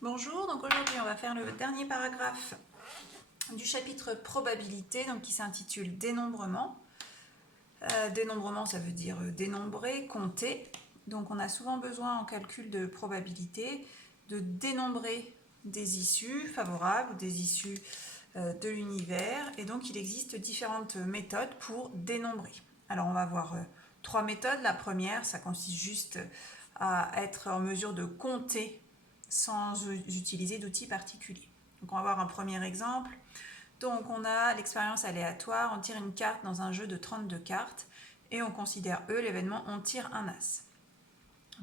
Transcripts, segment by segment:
Bonjour, donc aujourd'hui on va faire le dernier paragraphe du chapitre probabilité, donc qui s'intitule dénombrement. Dénombrement, ça veut dire dénombrer, compter. Donc on a souvent besoin en calcul de probabilité de dénombrer des issues favorables ou des issues de l'univers, et donc il existe différentes méthodes pour dénombrer. Alors on va voir trois méthodes. La première, ça consiste juste à être en mesure de compter sans utiliser d'outils particuliers. Donc on va voir un premier exemple. Donc on a l'expérience aléatoire, on tire une carte dans un jeu de 32 cartes et on considère E l'événement, on tire un As.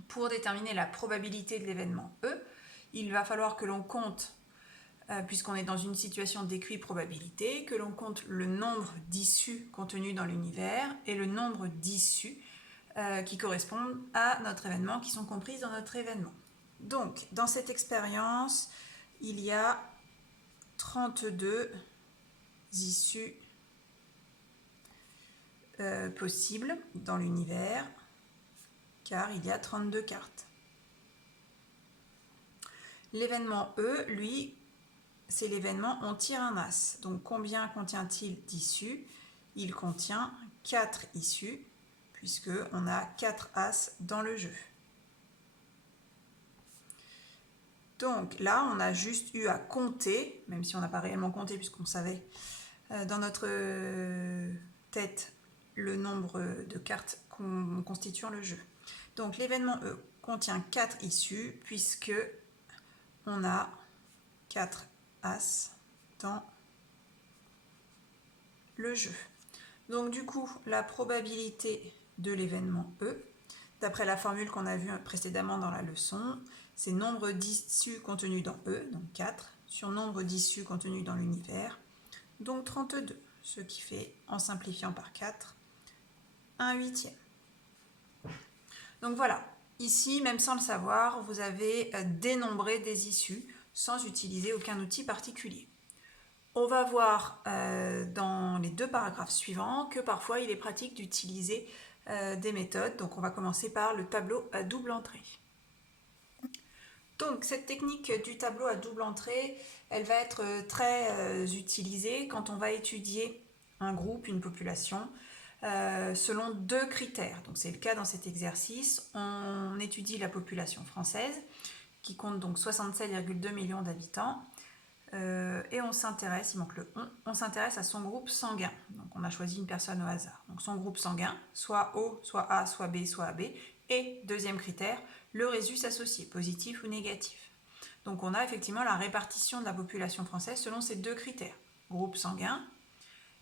Pour déterminer la probabilité de l'événement E, il va falloir que l'on compte, puisqu'on est dans une situation d'équi-probabilité, que l'on compte le nombre d'issues contenues dans l'univers et le nombre d'issues qui correspondent à notre événement, qui sont comprises dans notre événement. Donc, dans cette expérience, il y a 32 issues possibles dans l'univers, car il y a 32 cartes. L'événement E, lui, c'est l'événement on tire un As. Donc, combien contient-il d'issues? Il contient 4 issues, puisqu'on a 4 As dans le jeu. Donc là, on a juste eu à compter, même si on n'a pas réellement compté puisqu'on savait dans notre tête le nombre de cartes constituant le jeu. Donc l'événement E contient 4 issues puisque on a 4 As dans le jeu. Donc du coup, la probabilité de l'événement E, d'après la formule qu'on a vue précédemment dans la leçon, c'est nombre d'issues contenues dans E, donc 4, sur nombre d'issues contenues dans l'univers, donc 32, ce qui fait, en simplifiant par 4, 1/8. Donc voilà, ici, même sans le savoir, vous avez dénombré des issues sans utiliser aucun outil particulier. On va voir dans les deux paragraphes suivants que parfois il est pratique d'utiliser des méthodes. Donc on va commencer par le tableau à double entrée. Donc cette technique du tableau à double entrée, elle va être très utilisée quand on va étudier un groupe, une population, selon deux critères. Donc c'est le cas dans cet exercice. On étudie la population française, qui compte donc 67,2 millions d'habitants. Et on s'intéresse, il manque le on s'intéresse à son groupe sanguin. Donc on a choisi une personne au hasard. Donc son groupe sanguin, soit O, soit A, soit B, soit AB. Et deuxième critère, le résus associé, positif ou négatif. Donc on a effectivement la répartition de la population française selon ces deux critères. Groupe sanguin,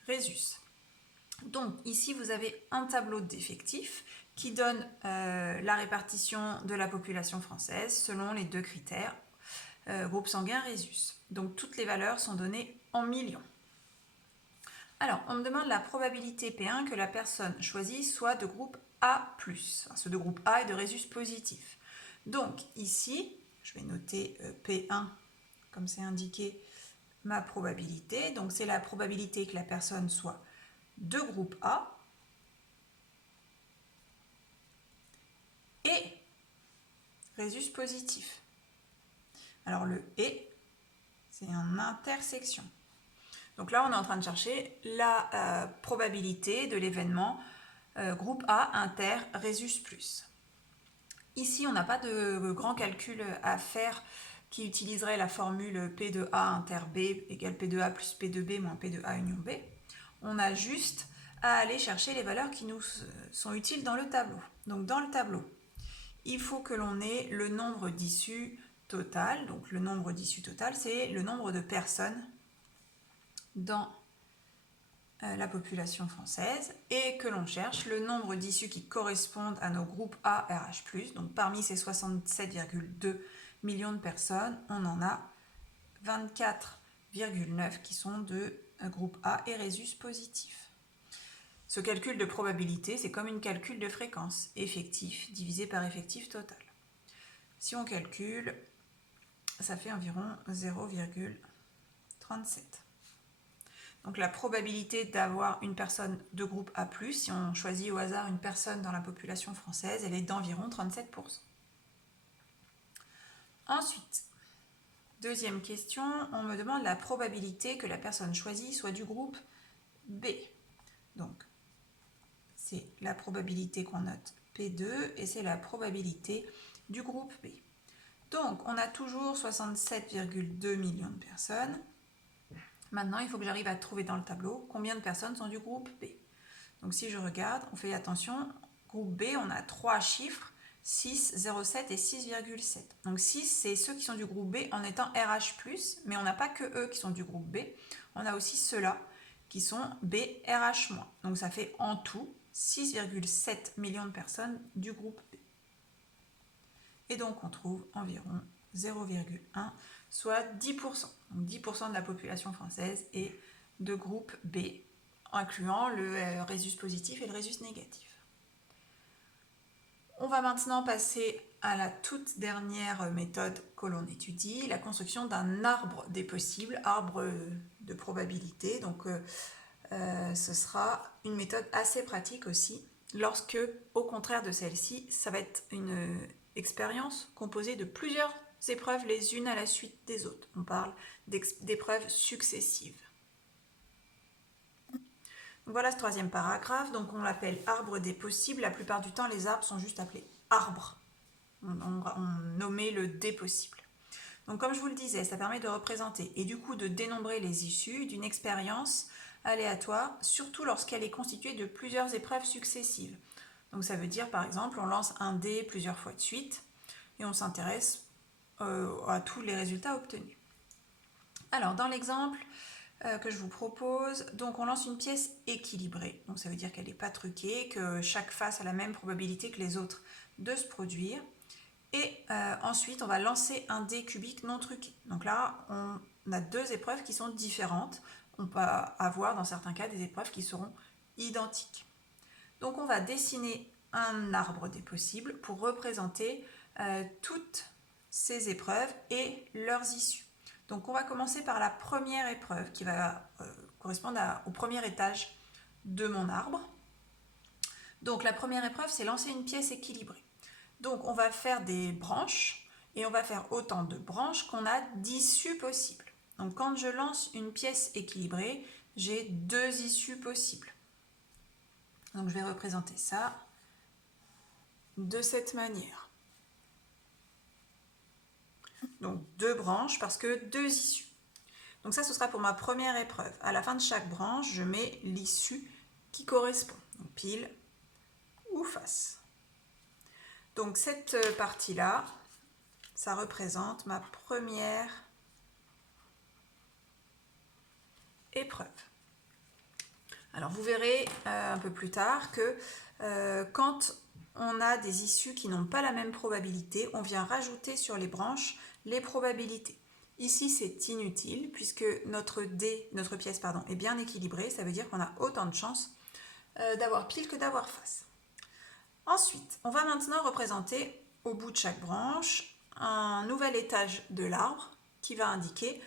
résus. Donc ici vous avez un tableau d'effectifs qui donne la répartition de la population française selon les deux critères, groupe sanguin, résus. Donc toutes les valeurs sont données en millions. Alors, on me demande la probabilité P1 que la personne choisie soit de groupe A+. Ce de groupe A est de résus positif. Donc ici, je vais noter P1 comme c'est indiqué ma probabilité. Donc c'est la probabilité que la personne soit de groupe A et résus positif. Alors le et, c'est en intersection. Donc là, on est en train de chercher la probabilité de l'événement groupe A inter résus plus. Ici, on n'a pas de grand calcul à faire qui utiliserait la formule P de A inter B égale P de A plus P de B moins P de A union B. On a juste à aller chercher les valeurs qui nous sont utiles dans le tableau. Donc dans le tableau, il faut que l'on ait le nombre d'issues total. Donc le nombre d'issues total, c'est le nombre de personnes dans la population française, et que l'on cherche le nombre d'issues qui correspondent à nos groupes A, RH+. Donc parmi ces 67,2 millions de personnes, on en a 24,9 qui sont de groupe A et résus positif. Ce calcul de probabilité, c'est comme une calcul de fréquence, effectif divisé par effectif total. Si on calcule, ça fait environ 0,37. Donc la probabilité d'avoir une personne de groupe A+, si on choisit au hasard une personne dans la population française, elle est d'environ 37%. Ensuite, Deuxième question, on me demande la probabilité que la personne choisie soit du groupe B. Donc, c'est la probabilité qu'on note P2 et c'est la probabilité du groupe B. Donc, on a toujours 67,2 millions de personnes. Maintenant, il faut que j'arrive à trouver dans le tableau combien de personnes sont du groupe B. Donc, si je regarde, on fait attention, groupe B, on a 3 chiffres, 6, 0,7 et 6,7. Donc 6, c'est ceux qui sont du groupe B en étant RH+, mais on n'a pas que eux qui sont du groupe B, on a aussi ceux-là qui sont B, RH-. Donc ça fait en tout 6,7 millions de personnes du groupe B. Et donc on trouve environ 0,1, soit 10%. Donc 10% de la population française est de groupe B, incluant le résus positif et le résus négatif. On va maintenant passer à la toute dernière méthode que l'on étudie, la construction d'un arbre des possibles, arbre de probabilité. Donc ce sera une méthode assez pratique aussi, lorsque, au contraire de celle-ci, ça va être une expérience composée de plusieurs épreuves les unes à la suite des autres. On parle d'épreuves successives. Voilà ce troisième paragraphe, donc on l'appelle arbre des possibles. La plupart du temps, les arbres sont juste appelés arbres. On nommait le des possibles. Donc comme je vous le disais, ça permet de représenter et du coup de dénombrer les issues d'une expérience aléatoire, surtout lorsqu'elle est constituée de plusieurs épreuves successives. Donc ça veut dire par exemple, on lance un dé plusieurs fois de suite et on s'intéresse à tous les résultats obtenus. Alors dans l'exemple que je vous propose, donc on lance une pièce équilibrée, donc ça veut dire qu'elle n'est pas truquée, que chaque face a la même probabilité que les autres de se produire, et ensuite on va lancer un dé cubique non truqué. Donc là on a deux épreuves qui sont différentes, on peut avoir dans certains cas des épreuves qui seront identiques. Donc on va dessiner un arbre des possibles pour représenter toutes ces épreuves et leurs issues. Donc on va commencer par la première épreuve qui va correspondre au premier étage de mon arbre. Donc la première épreuve, c'est lancer une pièce équilibrée. Donc on va faire des branches et on va faire autant de branches qu'on a d'issues possibles. Donc quand je lance une pièce équilibrée, j'ai deux issues possibles. Donc je vais représenter ça de cette manière. Donc deux branches parce que deux issues. Donc ça, ce sera pour ma première épreuve. À la fin de chaque branche, je mets l'issue qui correspond. Donc pile ou face. Donc cette partie-là, ça représente ma première épreuve. Alors vous verrez un peu plus tard que quand on a des issues qui n'ont pas la même probabilité, on vient rajouter sur les branches les probabilités. Ici, c'est inutile puisque notre pièce est bien équilibrée. Ça veut dire qu'on a autant de chances d'avoir pile que d'avoir face. Ensuite, on va maintenant représenter au bout de chaque branche un nouvel étage de l'arbre qui va indiquer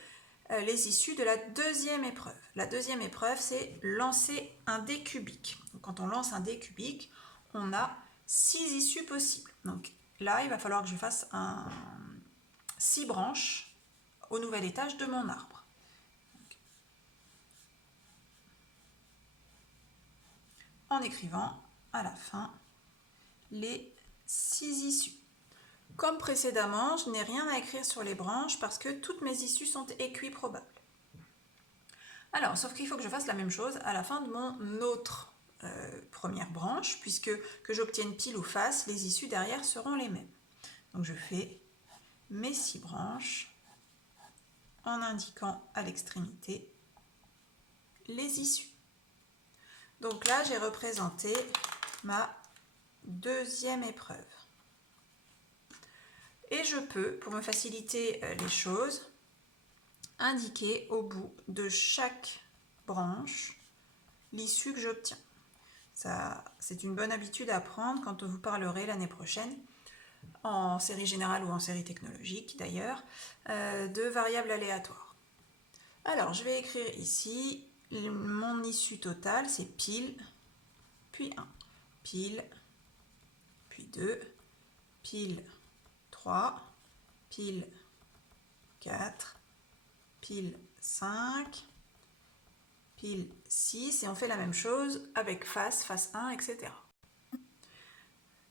les issues de la deuxième épreuve. La deuxième épreuve, c'est lancer un dé cubique. Donc, quand on lance un dé cubique, on a 6 issues possibles. Donc là, il va falloir que je fasse 6 branches au nouvel étage de mon arbre. En écrivant à la fin les 6 issues. Comme précédemment, je n'ai rien à écrire sur les branches parce que toutes mes issues sont équiprobables. Alors, sauf qu'il faut que je fasse la même chose à la fin de mon autre première branche, puisque que j'obtienne pile ou face, les issues derrière seront les mêmes. Donc je fais mes 6 branches en indiquant à l'extrémité les issues. Donc là, j'ai représenté ma deuxième épreuve. Et je peux, pour me faciliter les choses, indiquer au bout de chaque branche l'issue que j'obtiens. Ça, c'est une bonne habitude à prendre quand vous parlerez l'année prochaine, en série générale ou en série technologique d'ailleurs, de variables aléatoires. Alors, je vais écrire ici, mon issue totale, c'est pile, puis 1, pile, puis 2, pile 3, pile 4, pile 5, pile 6, et on fait la même chose avec face, face 1, etc.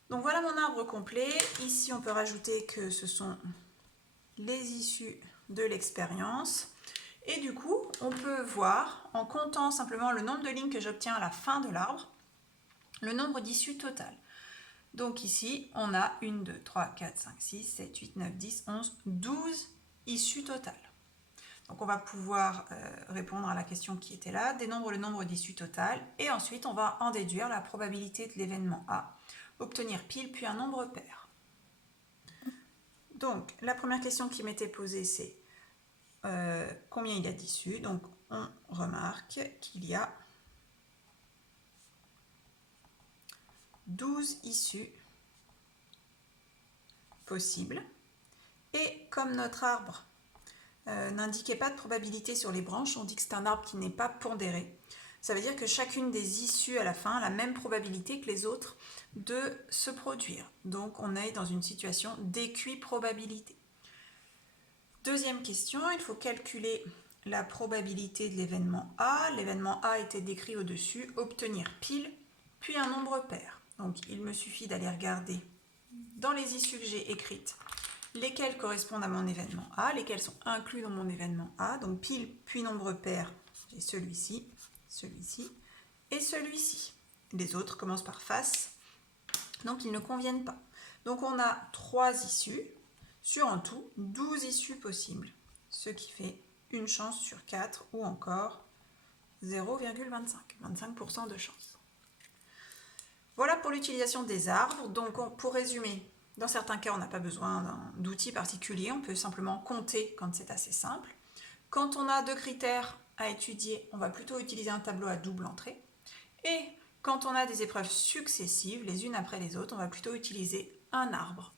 Donc voilà mon arbre complet. Ici, on peut rajouter que ce sont les issues de l'expérience. Et du coup, on peut voir, en comptant simplement le nombre de lignes que j'obtiens à la fin de l'arbre, le nombre d'issues totales. Donc ici, on a 1, 2, 3, 4, 5, 6, 7, 8, 9, 10, 11, 12 issues totales. Donc on va pouvoir répondre à la question qui était là, dénombre le nombre d'issues totales, et ensuite on va en déduire la probabilité de l'événement A, obtenir pile puis un nombre pair. Donc la première question qui m'était posée, c'est combien il y a d'issues. Donc on remarque qu'il y a 12 issues possibles, et comme notre arbre n'indiquait pas de probabilité sur les branches, on dit que c'est un arbre qui n'est pas pondéré. Ça veut dire que chacune des issues à la fin a la même probabilité que les autres de se produire. Donc on est dans une situation d'équiprobabilité. Deuxième question, il faut calculer la probabilité de l'événement A. L'événement A était décrit au-dessus, obtenir pile, puis un nombre pair. Donc il me suffit d'aller regarder dans les issues que j'ai écrites lesquelles correspondent à mon événement A, lesquelles sont inclus dans mon événement A. Donc pile, puis nombre pair, j'ai celui-ci, celui-ci et celui-ci. Les autres commencent par face, donc ils ne conviennent pas. Donc on a 3 issues sur en tout 12 issues possibles, ce qui fait une chance sur 4 ou encore 0,25, 25% de chance. Voilà pour l'utilisation des arbres. Donc pour résumer, dans certains cas on n'a pas besoin d'outils particuliers, on peut simplement compter quand c'est assez simple. Quand on a 2 critères à étudier, on va plutôt utiliser un tableau à double entrée. Et quand on a des épreuves successives, les unes après les autres, on va plutôt utiliser un arbre